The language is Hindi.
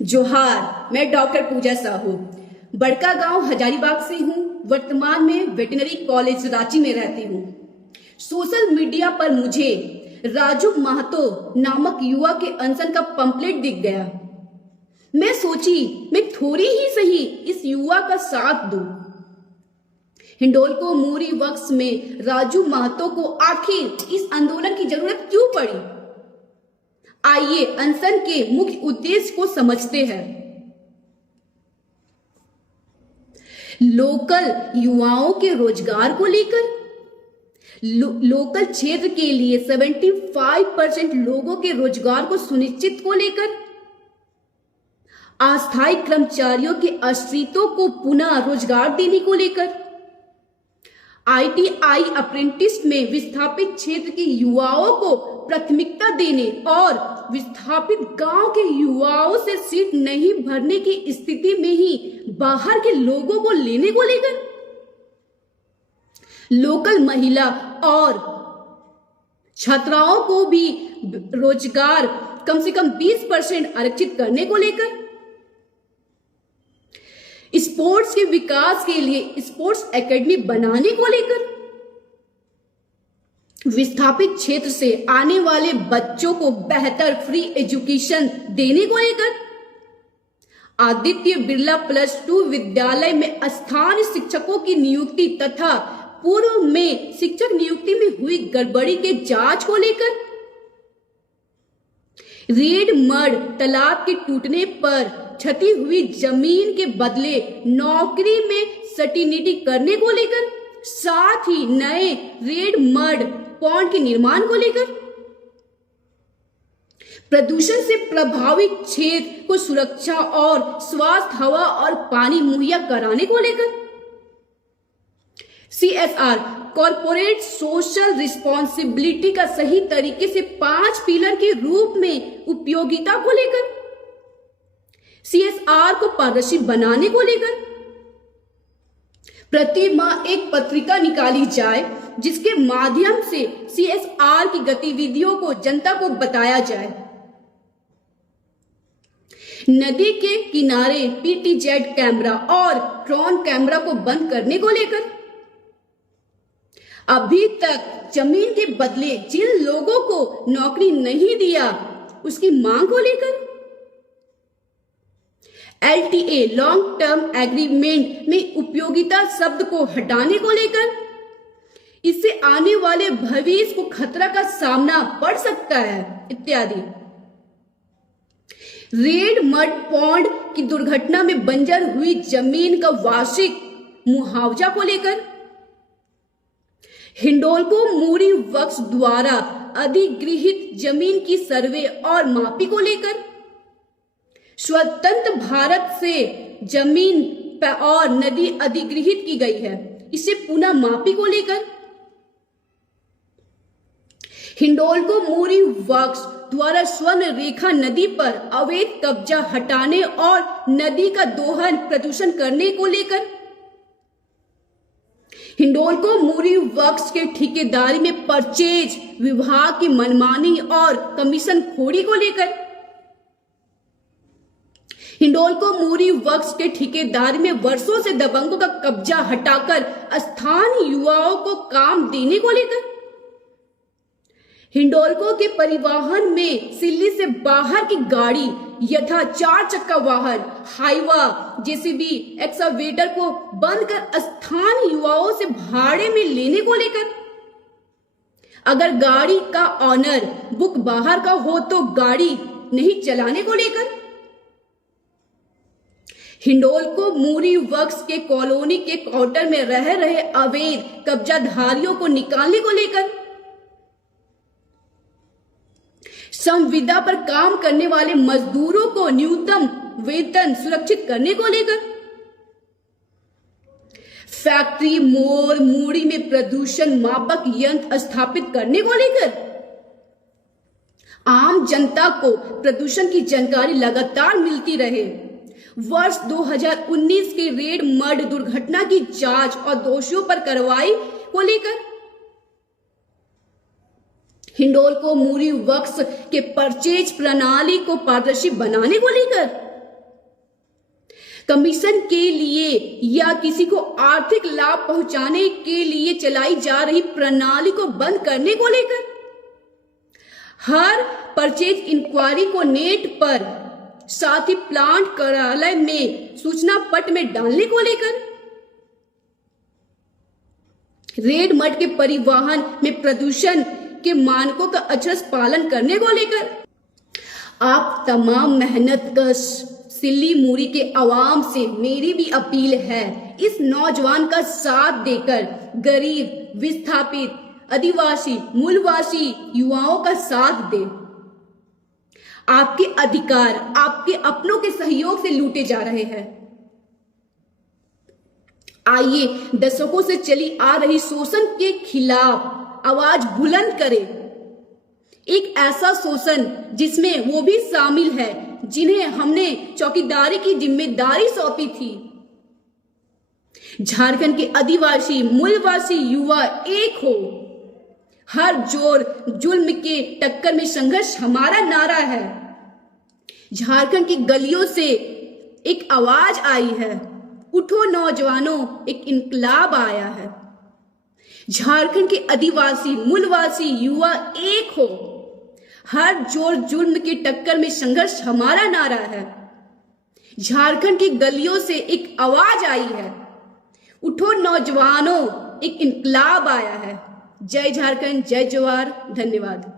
जोहार, मैं डॉक्टर पूजा साहू बड़का गांव हजारीबाग से हूं। वर्तमान में वेटनरी कॉलेज रांची में रहती हूं। सोशल मीडिया पर मुझे राजू महतो नामक युवा के अनशन का पंपलेट दिख गया। मैं सोची मैं थोड़ी ही सही इस युवा का साथ दूं। हिंडोलको मूरी वक्स में राजू महतो को आखिर इस आंदोलन की जरूरत क्यों पड़ी? आइए अनशन के मुख्य उद्देश्य को समझते हैं। लोकल युवाओं के रोजगार को लेकर, लोकल क्षेत्र के लिए 75% लोगों के रोजगार को सुनिश्चित को लेकर, अस्थायी कर्मचारियों के आश्रितों को पुनः रोजगार देने को लेकर, ITI अप्रेंटिस में विस्थापित क्षेत्र के युवाओं को प्राथमिकता देने और विस्थापित गांव के युवाओं से सीट नहीं भरने की स्थिति में ही बाहर के लोगों को लेने को लेकर, लोकल महिला और छात्राओं को भी रोजगार कम से कम 20% आरक्षित करने को लेकर, स्पोर्ट्स के विकास के लिए स्पोर्ट्स एकेडमी बनाने को लेकर, विस्थापित क्षेत्र से आने वाले बच्चों को बेहतर फ्री एजुकेशन देने को लेकर, आदित्य बिरला +2 विद्यालय में स्थानीय शिक्षकों की नियुक्ति तथा पूर्व में शिक्षक नियुक्ति में हुई गड़बड़ी के जांच को लेकर, रेड मड तालाब के टूटने पर क्षति हुई जमीन के बदले नौकरी में सर्टिनिटी करने को लेकर, साथ ही नए रेड मड पॉन्ड के निर्माण को लेकर, प्रदूषण से प्रभावित क्षेत्र को सुरक्षा और स्वास्थ्य हवा और पानी मुहैया कराने को लेकर, CSR कॉर्पोरेट सोशल रिस्पॉन्सिबिलिटी का सही तरीके से 5 पिलर के रूप में उपयोगिता को लेकर, CSR को पारदर्शी बनाने को लेकर, प्रति माह एक पत्रिका निकाली जाए जिसके माध्यम से CSR की गतिविधियों को जनता को बताया जाए, नदी के किनारे PTZ कैमरा और ड्रोन कैमरा को बंद करने को लेकर, अभी तक जमीन के बदले जिन लोगों को नौकरी नहीं दिया उसकी मांग को लेकर, LTA लॉन्ग टर्म एग्रीमेंट में उपयोगिता शब्द को हटाने को लेकर, इससे आने वाले भविष्य को खतरा का सामना पड़ सकता है इत्यादि। रेड मड पॉन्ड की दुर्घटना में बंजर हुई जमीन का वार्षिक मुआवजा को लेकर, हिंडोलको मूरी वक्स द्वारा अधिगृहित जमीन की सर्वे और मापी को लेकर, स्वतंत्र भारत से जमीन और नदी अधिगृहित की गई है, इसे पुनः मापी को लेकर, हिंडोलको मूरी वक्स द्वारा स्वर्ण रेखा नदी पर अवैध कब्जा हटाने और नदी का दोहन प्रदूषण करने को लेकर, हिंडोलको मूरी वक्स के ठेकेदारी में परचेज विभाग की मनमानी और कमीशन खोरी को लेकर, हिंडोलको मूरी वक्स के ठेकेदारी में वर्षों से दबंगों का कब्जा हटाकर स्थानीय युवाओं को काम देने को लेकर, हिंडोलको के परिवहन में सिल्ली से बाहर की गाड़ी यथा 4 चक्का वाहन, हाईवा, JCB, एक्सकावेटर को बंद कर स्थानीय युवाओं से भाड़े में लेने को लेकर, अगर गाड़ी का ऑनर बुक बाहर का हो तो गाड़ी नहीं चलाने को लेकर, हिंडोलको मूरी वक्स के कॉलोनी के क्वार्टर में रह रहे अवैध कब्जाधारियों को निकालने को लेकर, संविदा पर काम करने वाले मजदूरों को न्यूनतम वेतन सुरक्षित करने को लेकर, फैक्ट्री मोड़ मूड़ी में प्रदूषण मापक यंत्र स्थापित करने को लेकर, आम जनता को प्रदूषण की जानकारी लगातार मिलती रहे, वर्ष 2019 के रेड मड दुर्घटना की जांच और दोषियों पर कार्रवाई को लेकर, हिंडोलको मूरी वक्स के परचेज प्रणाली को पारदर्शी बनाने को लेकर, कमीशन के लिए या किसी को आर्थिक लाभ पहुंचाने के लिए चलाई जा रही प्रणाली को बंद करने को लेकर, हर परचेज इंक्वायरी को नेट पर साथ ही प्लांट कार्यालय में सूचना पट में डालने को लेकर, रेड मड के परिवहन में प्रदूषण के मानकों का अक्षरश पालन करने को लेकर, आप तमाम मेहनतकश सिल्ली मुरी के अवाम से मेरी भी अपील है, इस नौजवान का साथ देकर गरीब, विस्थापित, आदिवासी, मूलवासी युवाओं का साथ दे। आपके अधिकार आपके अपनों के सहयोग से लूटे जा रहे हैं। आइए दशकों से चली आ रही शोषण के खिलाफ आवाज बुलंद करें। एक ऐसा शोषण जिसमें वो भी शामिल है जिन्हें हमने चौकीदारी की जिम्मेदारी सौंपी थी। झारखंड के आदिवासी, मूलवासी युवा एक हो। हर जोर जुल्म के टक्कर में संघर्ष हमारा नारा है। झारखंड की गलियों से एक आवाज आई है, उठो नौजवानों, एक इनकलाब आया है। झारखंड के आदिवासी, मूलवासी युवा एक हो। हर जोर जुल्म के टक्कर में संघर्ष हमारा नारा है। झारखंड की गलियों से एक आवाज आई है, उठो नौजवानों, एक इनकलाब आया है। जय झारखंड, जय जवाहर, धन्यवाद।